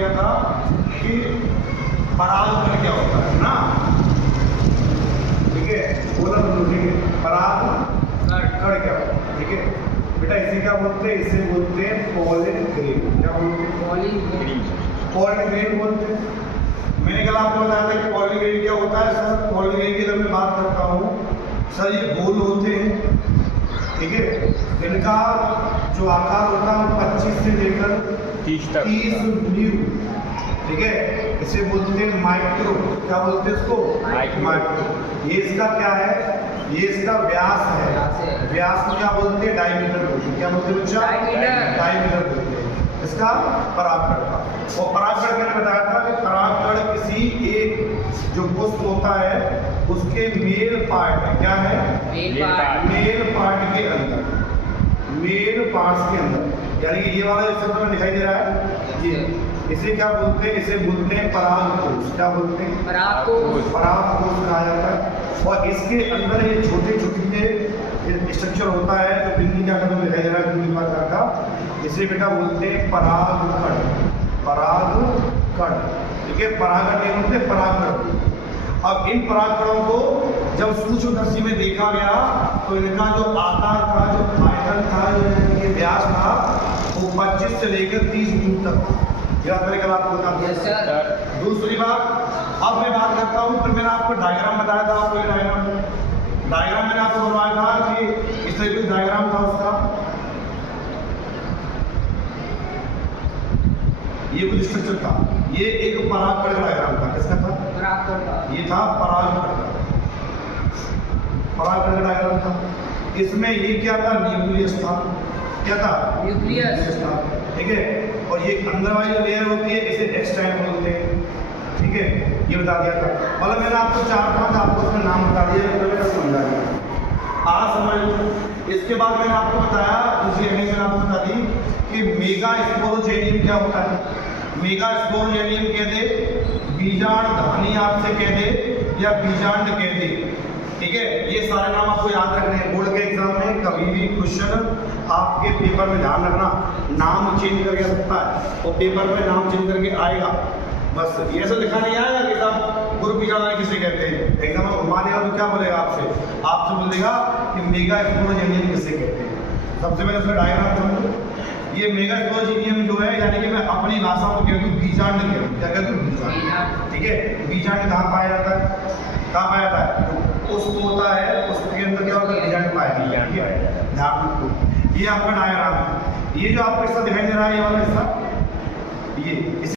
किया था कि परागकण क्या होता है ना, ठीक है, बोला तो ठीक है, परागकण क्या होता है, ठीक है बेटा। इसे क्या बोलते हैं, इसे बोलते हैं पॉलिन ग्रेन। क्या बोलते हैं? पॉलिन ग्रेन बोलते हैं। मैंने कल आपको बताया था कि पॉलिन ग्रेन क्या होता है सर। पॉलिन ग्रेन की जब मैं बात करता हूँ सर, ये गोल होते हैं, ठीक है, इनका जो आकार होता है 25 से लेकर 30 न्यू, ठीक है, इसे बोलते हैं माइक्रो। क्या बोलते हैं इसको? माइक्रो। ये इसका क्या है, ये इसका व्यास है। व्यास को क्या बोलते हैं? डायमीटर बोलते हैं। क्या बोलते हैं बच्चा? डायमीटर बोलते हैं इसका परागकण का। और परागकण मैंने बताया था कि परागकण किसी एक जो पुष्प होता है उसके मेल पार्ट है। क्या है? मेल पार्ट के अंदर, मेल पार्ट्स के अंदर, यानी कि ये वाला इस चित्र में दिखाई दे रहा है, ये इसे क्या बोलते हैं? इसे बोलते हैं परागकोश। क्या बोलते हैं? परागकोश कहा जाता है। और इसके अंदर ये छोटे छोटे स्ट्रक्चर होता है जो बिंदी का कदम दिखाई दे रहा है, बिंदी प्रकार का, इसे बेटा बोलते हैं परागकण। परागकण, ठीक है, परागकण नहीं बोलते, परागकण। अब इन परागकणों को जब सूक्ष्मदर्शी में देखा गया तो इनका जो आकार था, जो आयतन था, जो व्यास था, वो 25 से लेकर 30 दूर तक। याद मैंने कल आपको बता दिया। दूसरी बात, अब मैं बात करता हूँ, फिर मैंने आपको डायग्राम बताया था। आपको डायग्राम मैंने आपको बनवाया था कि इस तरीके का डायग्राम था उसका, ये कुछ स्ट्रक्चर था, ये एक परागकण का डायग्राम था। किसका था? परागकण का। ये था परागकण का, परागकण का डायग्राम था। इसमें ये क्या था? न्यूक्लियस था। क्या था? न्यूक्लियस था, ठीक है। और ये अंदर वाली जो लेयर होती है इसे एक्सटैंड बोलते हैं, ठीक है, ये बता दिया था। मतलब मैंने आपको 4-5 आपको उसका नाम बता दिया, तो समझा दिया, आज समझ। इसके बाद मैंने आपको बताया, दूसरी हेडिंग मैंने आपको बता दी कि मेगा स्पोरोजेनियम क्या होता है। मेगा स्पोरोजेनियम कह दे, बीजांडधानी आपसे कह दे, या बीजांड कह दे, ठीक है, ये सारे नाम आपको याद रखने हैं। बोर्ड के एग्जाम में कभी भी क्वेश्चन आपके पेपर में ध्यान रखना, नाम चेंज करके सकता है और पेपर में नाम चेंज करके आएगा। बस ये ऐसा लिखा नहीं आएगा कि साहब ग्रुप बीजांड किसे कहते हैं। एग्जाम में घुमा देगा तो क्या बोलेगा आपसे बोलेगा कि मेगा स्पोरोजेनियम किसे कहते हैं। सबसे पहले उसका डायग्राम समझो। ये मेगा स्पोरोजेनियम जो है, यानी कि मैं अपनी भाषा में कहती हूँ बीजांड कहती हूँ। क्या कहती हूँ? बीजांड, ठीक है। बीजांड कहाँ पाया जाता है? कहाँ पाया जाता है? पुष्प होता है, पुष्प के अंदर क्या होता है? बीजांड पाया जाता है। ध्यान रखो, ये आपका डायग्राम है। ये जो आपको हिस्सा दिखाई दे रहा है, ये वाला हिस्सा, ये